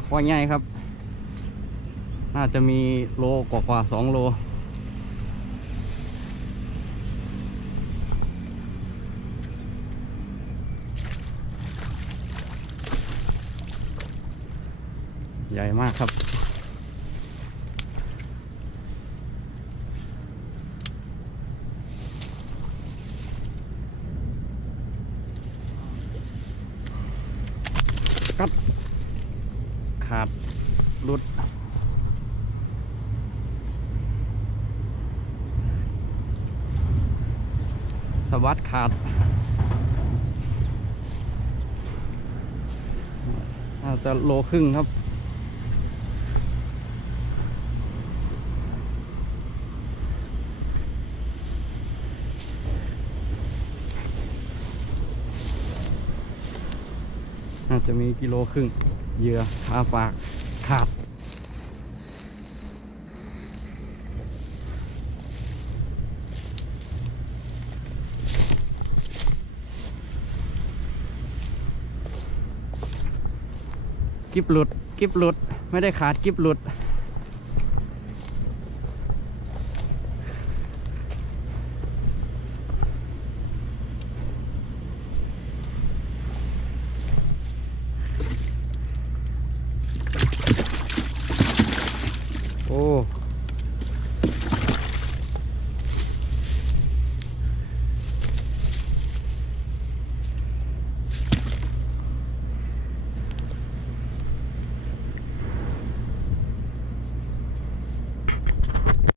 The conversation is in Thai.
ลาข้อใหญ่ครับน่าจะมีโลกว่า2 โลใหญ่มากครับกัดขาดหลุดสวัสดขาดอาจจะโลครึ่งครับน่าจะมีกิโลครึ่งเหยื่อคาปากขาดกิ๊บหลุดกิ๊บหลุดไม่ได้ขาดกิ๊บหลุดโอ้